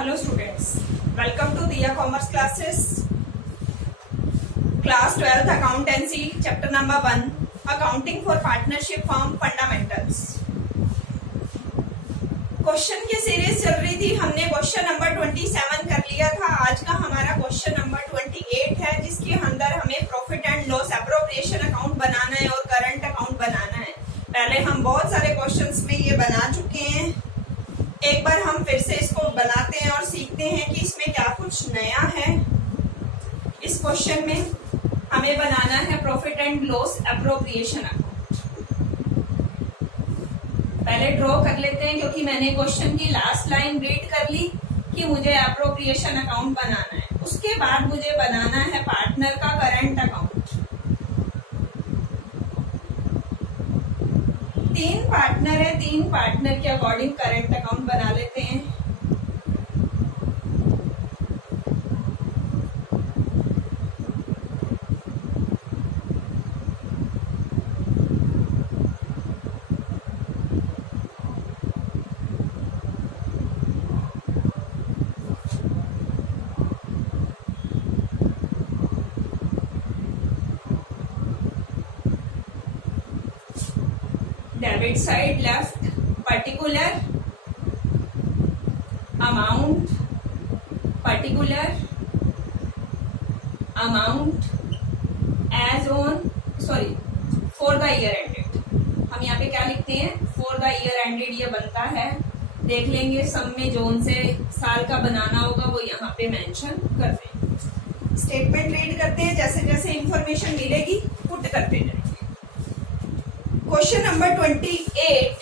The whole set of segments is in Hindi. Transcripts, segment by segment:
Hello students, welcome to Diya Commerce classes. Class 12th Accountancy, chapter number 1, Accounting for Partnership Firm Fundamentals. Question की सीरीज चल रही थी, हमने क्वेश्चन नंबर 27 कर लिया था। आज का हमारा क्वेश्चन नंबर 28 है, जिसके अंदर हमें profit and loss appropriation account बनाना है और करंट अकाउंट बनाना है। पहले हम बहुत सारे क्वेश्चंस में ये बना चुके हैं, एक बार हम फिर से इसको बनाते हैं और सीखते हैं कि इसमें क्या कुछ नया है। इस क्वेश्चन में हमें बनाना है profit and loss appropriation account. पहले ड्रॉ कर लेते हैं, क्योंकि मैंने क्वेश्चन की लास्ट लाइन रीड कर ली कि मुझे एप्रोप्रिएशन अकाउंट बनाना है। उसके बाद मुझे बनाना है पार्टनर का करंट अकाउंट। 3 पार्टनर है, 3 पार्टनर के अकॉर्डिंग करंट अकाउंट बना लेते हैं। Debit side left, particular amount as on for the year ended. हम यहाँ पे क्या लिखते हैं, फॉर द ईयर एंडेड ये बनता है। देख लेंगे सम में जोन से साल का बनाना होगा वो यहाँ पे मेंशन कर दें। स्टेटमेंट रीड करते हैं, जैसे जैसे इंफॉर्मेशन मिलेगी पुट करते जाएंगे। Question number 28,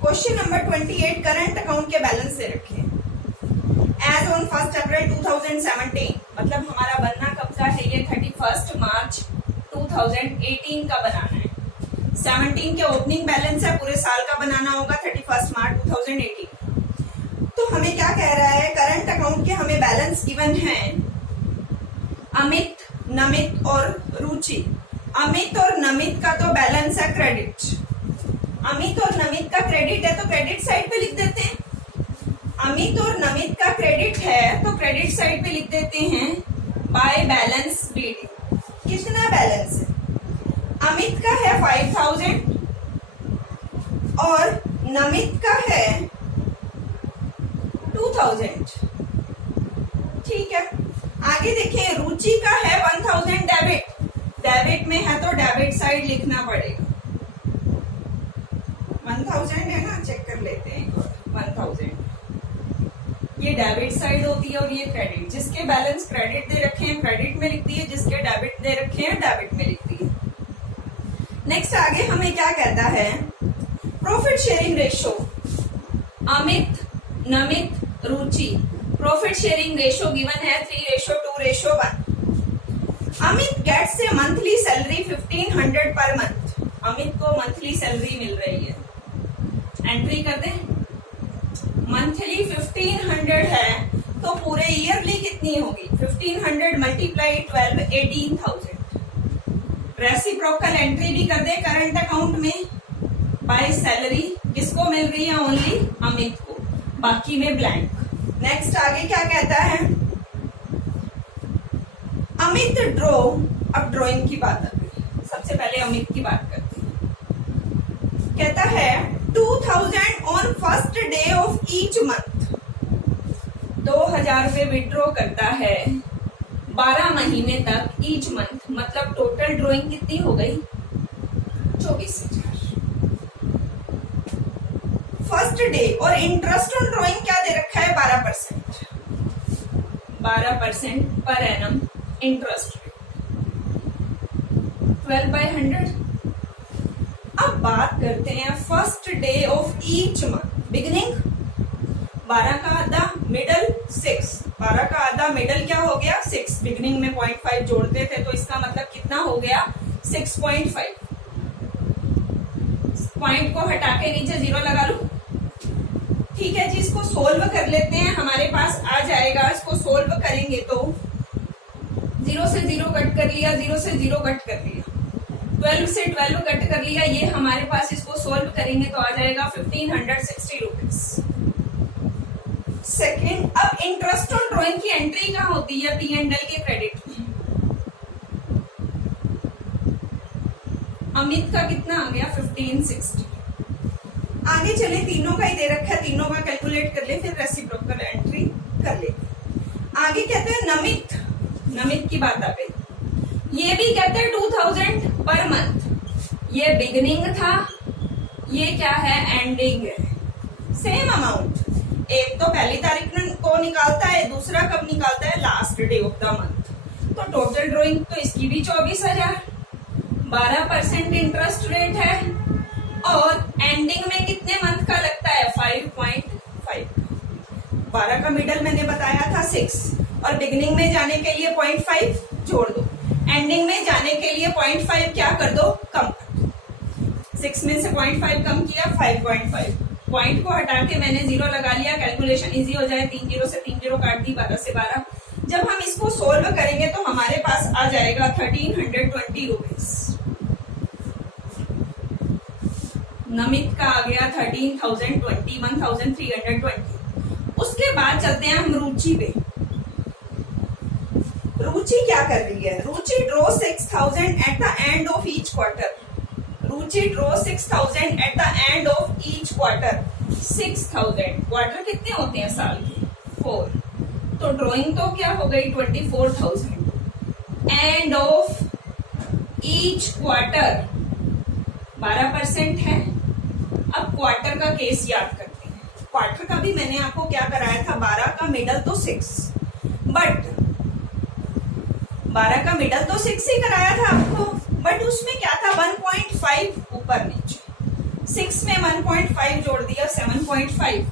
question number 28 current account के बैलेंस से रखे एज ऑन 1 अप्रैल 2017, मतलब हमारा बनना कब का है, ये 31 मार्च 2018 का बनाना है। 17 के ओपनिंग बैलेंस है, पूरे साल का बनाना होगा 31 मार्च 2018। तो हमें क्या कह रहा है, करंट अकाउंट के हमें बैलेंस गिवन है अमित, नमित और रुचि। अमित और नमित का तो बैलेंस है क्रेडिट। अमित और नमित का क्रेडिट है तो क्रेडिट साइड पे लिख देते हैं। अमित और नमित का क्रेडिट है तो क्रेडिट साइड पे लिख देते हैं बाय बैलेंस बीडी। कितना बैलेंस है, अमित का है 5000 और नमित का है 2000। ठीक है, आगे देखें, रुचि का है 1000 डेबिट में है तो डेबिट साइड लिखना पड़ेगा। 1000 है ना, चेक कर लेते हैं 1000। ये डेबिट साइड होती है और ये क्रेडिट। जिसके बैलेंस क्रेडिट दे रखे हैं क्रेडिट में लिखती है, जिसके डेबिट दे रखे हैं डेबिट में लिखती है। नेक्स्ट आगे हमें क्या कहता है, profit sharing ratio Amit, Namit, Ruchi. Profit sharing ratio given है 3:2:1। Amit gets a monthly salary 1500 per month. Amit को मंथली सैलरी मिल रही है, एंट्री कर दें। मंथली 1500 है तो पूरे ईयरली कितनी होगी, 1500 मल्टीप्लाई 12 18,000। रेसिप्रोकल एंट्री भी कर दे करंट अकाउंट में बाय सैलरी। किसको मिल रही है, ओनली अमित को, बाकी में ब्लैंक। नेक्स्ट आगे क्या कहता है, अमित ड्रॉ। अब ड्रॉइंग की बात आ गई, सबसे पहले अमित की बात करते हैं। कहता है 2000 on first day of each month. 2000 रुपए विड्रॉ करता है 12 महीने तक ईच मंथ, मतलब टोटल ड्रॉइंग कितनी हो गई, 24,000 फर्स्ट डे। और इंटरेस्ट ऑन ड्रॉइंग क्या दे रखा है, 12%। 12% पर एनम इंटरेस्ट, 12/100। अब बात करते हैं first day of each month. Beginning 12 का आधा, मिडल 6। 12 का आधा, मिडल क्या हो गया 6। बिगिनिंग में 0.5 जोड़ते थे तो इसका मतलब कितना हो गया 6.5। पॉइंट को हटा के नीचे 0 लगा लो। ठीक है जी, इसको सोल्व कर लेते हैं, हमारे पास आ जाएगा। इसको सोल्व करेंगे तो 0 से 0 कट कर लिया, 0 से 0 कट कर लिया 12 से 12 कट कर लिया, ये हमारे पास, इसको सोल्व करेंगे तो आ जाएगा 1560 रुपीज। सेकेंड, अब इंटरेस्ट ऑन ड्रॉइंग की एंट्री कहाँ होती है? P&L के क्रेडिट में। अमित का कितना आ गया? 1560। आगे चले, तीनों का ही दे रखा है, तीनों का कैलकुलेट कर ले, फिर रेसिप्रोकल एंट्री कर ले। आगे कहते हैं नमित, नमित की बात आ गई। ये भी कहते हैं 2000 पर मंथ। ये बिगनिंग था, ये क्या है? एंडिंग है। सेम अमाउंट, एक तो पहली तारीख को निकालता है, दूसरा कब निकालता है? Last day of the month. तो टोटल ड्रॉइंग तो इसकी भी 24,000, 12% इंटरेस्ट रेट है, और एंडिंग में कितने मंथ का लगता है? 5.5। 12 का मिडल मैंने बताया था 6, और बिगिनिंग में जाने के लिए 0.5 जोड़ दो, एंडिंग में जाने के लिए 0.5 क्या कर दो? कम कर दो। 6 में से 0.5 कम किया, 5.5। पॉइंट को हटा के मैंने 0 लगा लिया, कैलकुलेशन इजी हो जाए। 3 0 से 3 0 काट दी, 12 से 12। जब हम इसको सोल्व करेंगे तो हमारे पास आ जाएगा 1320 रुपीज। नमित का आ गया 13,020, 1320। उसके बाद चलते हैं हम रुचि पे। रुचि क्या कर रही है? Ruchi draw 6,000 at the end of each quarter. Ruchi draw 6,000 at the end of each quarter. 6,000 quarter कितने होते हैं साल के? 4। तो ड्रॉइंग तो क्या हो गई? 24,000 एंड ऑफ ईच क्वार्टर। 12% है। अब क्वार्टर का केस याद करते हैं। क्वार्टर का भी मैंने आपको क्या कराया था? 12 का मिडल तो 6, बट 12 का मिडल तो 6 ही कराया था आपको, बट उसमें क्या था? 1.5 ऊपर नीचे। 6 में 1.5 जोड़ दिया, 7.5।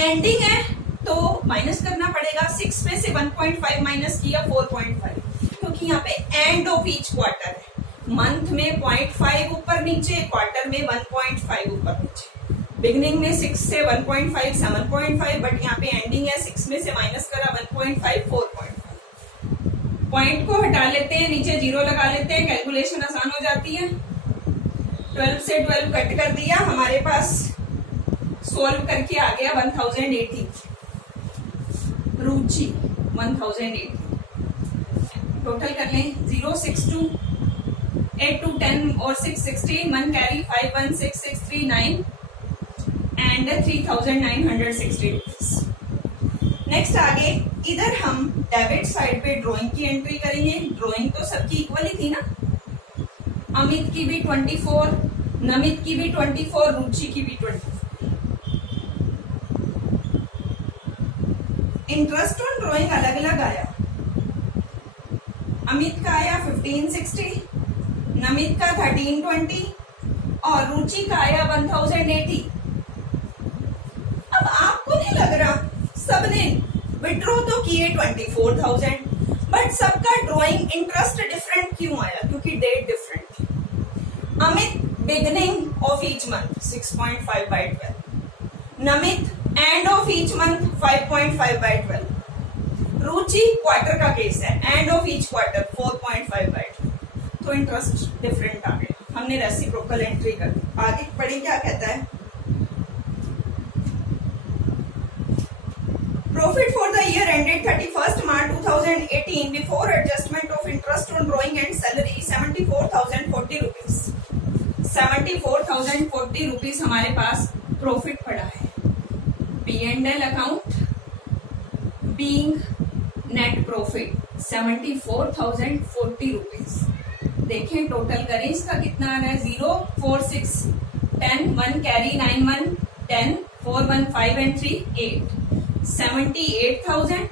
एंडिंग है तो माइनस करना पड़ेगा। 6 में से 1.5 माइनस किया, 4.5, क्योंकि यहाँ पे एंड ऑफ ईच क्वार्टर है। मंथ में 0.5 ऊपर नीचे, क्वार्टर में 1.5 ऊपर नीचे। बिगनिंग में 6 से 1.5 7.5, बट यहाँ पे एंडिंग है, 6 में से माइनस करा 1.5 4.5। पॉइंट को हटा लेते हैं, नीचे 0 लगा लेते हैं, कैलकुलेशन आसान हो जाती है। 12 से 12 कट कर दिया, हमारे पास सोल्व करके आ गया 1080। रुचि 1080। टोटल कर लें, 0 6 2 8 2 10 और 6 16, 1 कैरी 5 1 6 6 3 9 एंड 3,960 रुपीज। नेक्स्ट आगे इधर हम डेबिट साइड पे ड्राइंग की एंट्री करेंगे। ड्राइंग तो सबकी इक्वल ही थी ना, अमित की भी 24, नमित की भी 24, रुचि की भी 24। इंटरेस्ट ऑन ड्राइंग अलग अलग आया। अमित का आया 1560, नमित का 1320 और रुचि का आया 1080। अब आपको नहीं लग रहा सबने विड्रॉ तो किए 24,000, बट सबका ड्राइंग इंटरेस्ट डिफरेंट क्यों आया? क्योंकि डेट डिफरेंट थी। Amit beginning of each month 6.5 by 12, Namit and of each month 5.5 by 12, Ruchi quarter का केस है, and of each quarter 4.5 by 12। तो इंटरेस्ट डिफरेंट आ गया, हमने रेसिप्रोकल एंट्री कर दी। आगे पढ़ें क्या कहता है। Profit for the year ended 31st March 2018 before adjustment of interest on drawing and salary 74,040 rupees। 74,040 rupees हमारे पास प्रॉफिट पड़ा है। P&L account being net profit 74,040 rupees. देखें टोटल करें, इसका कितना आ रहा है? 0 4 6 10, 1 कैरी 9 1 10, 4 1 5 and 3 8, 78,000।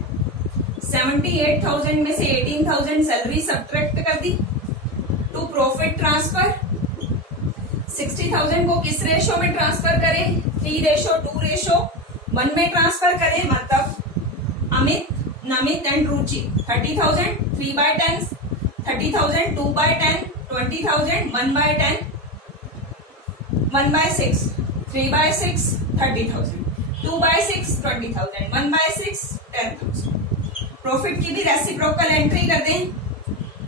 78,000 में से 18,000 सैलरी सब्ट्रैक्ट कर दी टू प्रॉफिट ट्रांसफर। 60,000 को किस रेशो में ट्रांसफर करें? 3:2:1 में ट्रांसफर करें, मतलब Amit, Namit and Ruchi. 30,000 3/10, 30,000 2/10, 20,000 1/10, 1/6, 3/6 30,000, 2/6 20,000, 1/6 10,000। Profit की भी रेसिप्रोकल एंट्री कर दें।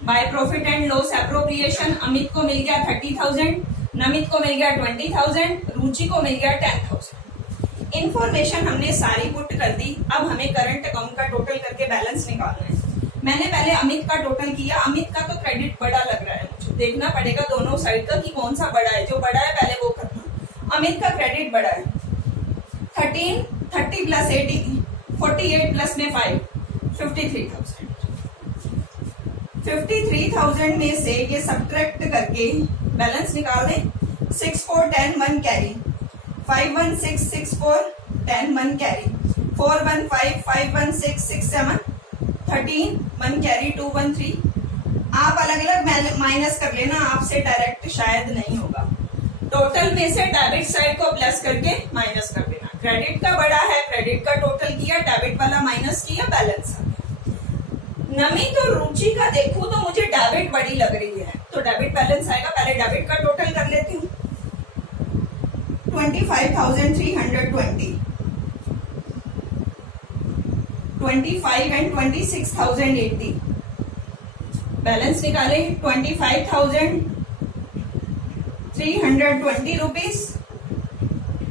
By profit and loss appropriation Amit को मिल गया 30,000, नमित को मिल गया 20,000, रुचि को मिल गया 10,000। इंफॉर्मेशन हमने सारी पुट कर दी। अब हमें करंट अकाउंट का टोटल करके बैलेंस निकालना है। मैंने पहले अमित का टोटल किया। अमित का तो क्रेडिट बड़ा लग रहा है, मुझे देखना पड़ेगा दोनों साइड का कि कौन सा बड़ा है। जो बड़ा है पहले वो करना। अमित का क्रेडिट बड़ा है 13, 30 प्लस 80, 48 प्लस में 5, 53,000। 53,000 में से ये सब्ट्रैक्ट करके बैलेंस निकाल दें। 6 4 10 1 कैरी, 5 1 6 6 4 10 1 कैरी, 4 1 5 5 1 6 6 7 13 1 कैरी, 2 1 3। आप अलग अलग माइनस कर लेना, आपसे डायरेक्ट शायद नहीं होगा। टोटल में से डेबिट साइड को प्लस करके माइनस कर देना। क्रेडिट का बड़ा है, क्रेडिट का टोटल किया, डेबिट वाला माइनस किया, बैलेंस। नमित और रुचि का देखूं तो मुझे डेबिट बड़ी लग रही है, तो डेबिट बैलेंस आएगा। पहले डेबिट का टोटल कर लेती हूँ। 25,320, 25 एंड 26,080। बैलेंस निकाले 25,320 रुपीज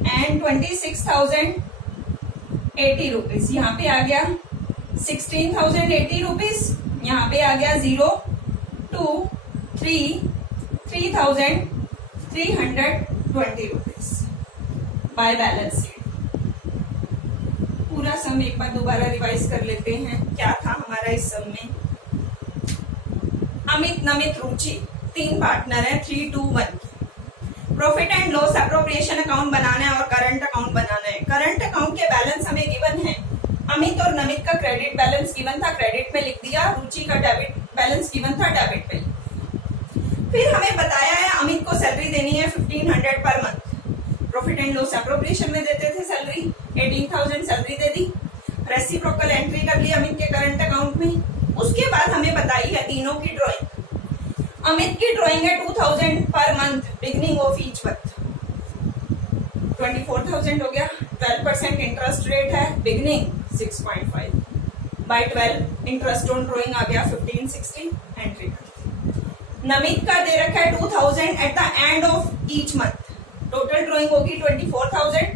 एंड 26,080 रुपीज। यहाँ पे आ गया 16,080 रुपीज, यहाँ पे आ गया 0 2 3 3,320 रुपीज बाय बैलेंस शीट। पूरा सम एक बार दोबारा रिवाइज कर लेते हैं। क्या था हमारा इस सम में? अमित, नमित, रुचि 3 पार्टनर है 3 2 1। Profit and loss appropriation account बनाना है और करंट अकाउंट बनाना है। करंट अकाउंट के बैलेंस हमें गिवन है। अमित और नमित का क्रेडिट बैलेंस गिवन था, क्रेडिट में लिख दिया। रुचि का डेबिट बैलेंस गिवन था, डेबिट में। फिर हमें बताया है अमित को सैलरी देनी है 1500 per month. Profit and loss appropriation में देते थे सैलरी, 18,000 सैलरी दे दी। रेसिप्रोकल एंट्री कर ली अमित के करंट अकाउंट में। उसके बाद हमें बताई है तीनों की ड्राइंग। अमित की ड्राइंग है 2,000 per month beginning of each month, 24,000 हो गया। 12% इंटरेस्ट रेट है, beginning 6.5 by 12। Interest on drawing आ गया 1560, एंट्री कर। नमित का दे रखा है 2,000 eight the end of each month. Total drawing होगी 24,000,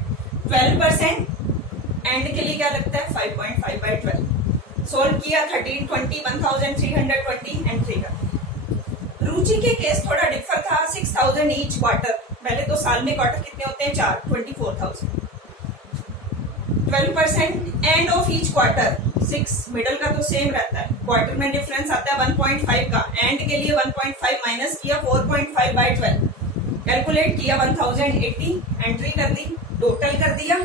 12% एंड के लिए क्या लगता है 5.5 बाय 12। सोल्व किया 13 20 1,320, एंट्री कर। रुचि के केस थोड़ा डिफर था, 6,000 ईच क्वार्टर। पहले तो साल में क्वार्टर कितने होते हैं? 4, 24,000। 12% and of each quarter, 6 middle का तो सेम रहता है, क्वार्टर में डिफरेंस आता है 1.5 का। एंड के लिए 1.5 माइनस किया, 4.5 बाय 12 कैलकुलेट किया, 1,080, एंट्री कर दी, टोटल कर दिया।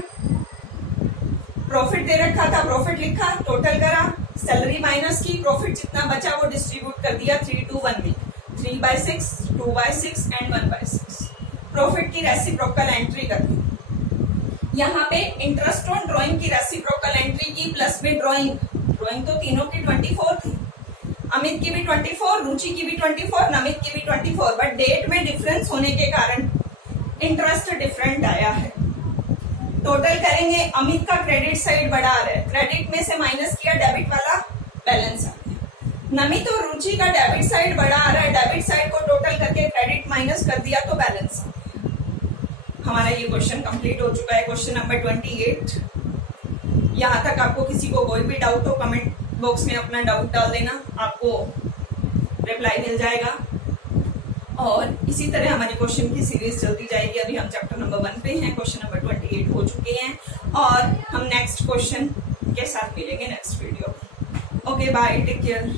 प्रॉफिट दे रखा था, प्रॉफिट लिखा, टोटल करा, सैलरी माइनस की, प्रॉफिट जितना बचा वो डिस्ट्रीब्यूट कर दिया 3 to 1 में, 3/6, 2/6 एंड 1/6। प्रॉफिट की रेसिप्रोकल एंट्री कर दी। यहाँ पे इंटरेस्ट ऑन ड्राइंग की रेसिप्रोकल एंट्री की, प्लस में ड्राइंग तो तीनों की 24 थी। अमित की भी 24, रुचि की भी 24, नमित की भी 24, बट डेट में डिफरेंस होने के कारण इंटरेस्ट डिफरेंट आया है। टोटल करेंगे, अमित का क्रेडिट साइड बढ़ा रहा है, क्रेडिट में से माइनस किया, डेबिट वाला बैलेंस आ गया। नमित और रुचि का डेबिट साइड बढ़ा आ रहा है, डेबिट साइड को टोटल करके क्रेडिट माइनस कर दिया तो बैलेंस आ गया। हमारा ये क्वेश्चन कंप्लीट हो चुका है, क्वेश्चन नंबर 28। यहाँ तक आपको किसी को कोई भी डाउट हो कमेंट बॉक्स में अपना डाउट डाल देना, आपको रिप्लाई मिल जाएगा। और इसी तरह हमारी क्वेश्चन की सीरीज चलती जाएगी। अभी हम चैप्टर नंबर 1 पे हैं, क्वेश्चन नंबर 28 हो चुके हैं और हम नेक्स्ट क्वेश्चन के साथ मिलेंगे next video. Okay bye, take care.